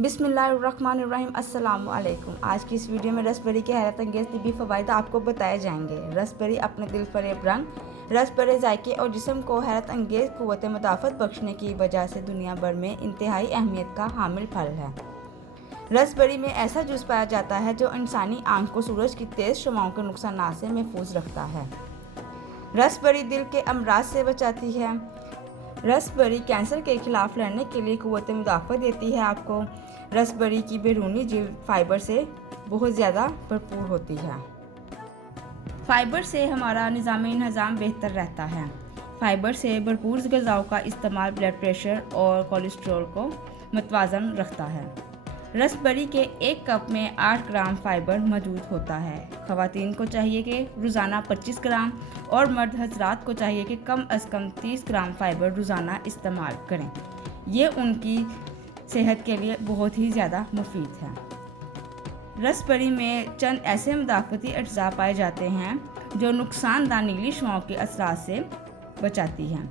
बिस्मिल्लाहिर्रहमानिर्रहीम अस्सलाम वालेकुम। आज की इस वीडियो में रसबेरी के हैरत अंगेज़ तिब्बी फ़वाइद आपको बताए जाएंगे। रसबेरी अपने दिल फरेब रंग, रसबेरी जायके और जिस्म को हैरत अंगेज़ क़ुव्वत मुदाफ़त बख्शने की वजह से दुनिया भर में इंतहाई अहमियत का हामिल फल है। रसबेरी में ऐसा जूस पाया जाता है जो इंसानी आँख को सूरज की तेज़ शुआओं के नुकसान से महफूज रखता है। रसबेरी दिल के अमराज से बचाती है। रसबेरी कैंसर के खिलाफ लड़ने के लिए क़ुव्वत मुदाफ़त देती है आपको। रसबेरी की बैरूनी जिल्द फ़ाइबर से बहुत ज़्यादा भरपूर होती है। फ़ाइबर से हमारा निज़ाम बेहतर रहता है। फ़ाइबर से भरपूर ग़िज़ाओं का इस्तेमाल ब्लड प्रेशर और कोलेस्ट्रॉल को मुतवाज़न रखता है। रसबेरी के एक कप में 8 ग्राम फ़ाइबर मौजूद होता है। ख़वातीन को चाहिए कि रोज़ाना 25 ग्राम और मर्द हज़रात को चाहिए कि कम अज़ कम 30 ग्राम फ़ाइबर रोज़ाना इस्तेमाल करें। ये उनकी सेहत के लिए बहुत ही ज़्यादा मुफीद है। रसबेरी में चंद ऐसे मुदाफ़ती अज्जा पाए जाते हैं जो नुकसानदा नीली शुआओं के असरात से बचाती हैं।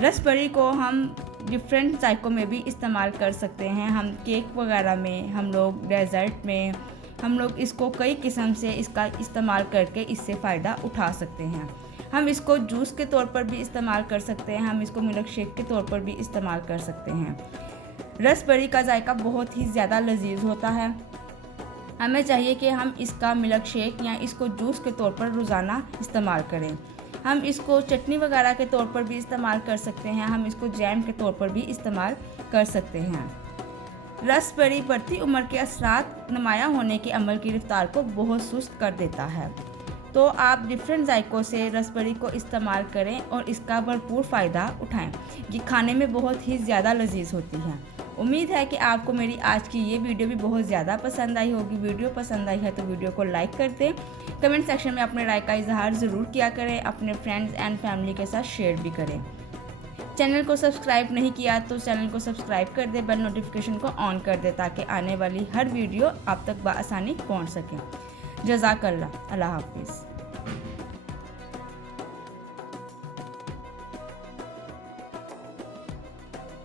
रसबेरी को हम डिफरेंट जायकों में भी इस्तेमाल कर सकते हैं। हम केक वगैरह में, हम लोग डेज़र्ट में, हम लोग इसको कई किस्म से इसका इस्तेमाल करके इससे फ़ायदा उठा सकते हैं। हम इसको जूस के तौर पर भी इस्तेमाल कर सकते हैं, हम इसको मिल्क शेक के तौर पर भी इस्तेमाल कर सकते हैं। रसबेरी का जायका बहुत ही ज़्यादा लजीज होता है। हमें चाहिए कि हम इसका मिल्क शेक या इसको जूस के तौर पर रोज़ाना इस्तेमाल करें। हम इसको चटनी वगैरह के तौर पर भी इस्तेमाल कर सकते हैं, हम इसको जैम के तौर पर भी इस्तेमाल कर सकते हैं। रसबेरी बढ़ती उम्र के असरात नुमाया होने के अमल की रफ्तार को बहुत सुस्त कर देता है। तो आप डिफरेंट जायकों से रसबेरी को इस्तेमाल करें और इसका भरपूर फ़ायदा उठाएं। ये खाने में बहुत ही ज़्यादा लजीज होती है। उम्मीद है कि आपको मेरी आज की ये वीडियो भी बहुत ज़्यादा पसंद आई होगी। वीडियो पसंद आई है तो वीडियो को लाइक कर दें। कमेंट सेक्शन में अपने राय का इजहार ज़रूर किया करें। अपने फ्रेंड्स एंड फैमिली के साथ शेयर भी करें। चैनल को सब्सक्राइब नहीं किया तो चैनल को सब्सक्राइब कर दें, बेल नोटिफिकेशन को ऑन कर दें ताकि आने वाली हर वीडियो आप तक बआसानी पहुँच सके। जज़ाकल्लाह। अल्लाह हाफिज़।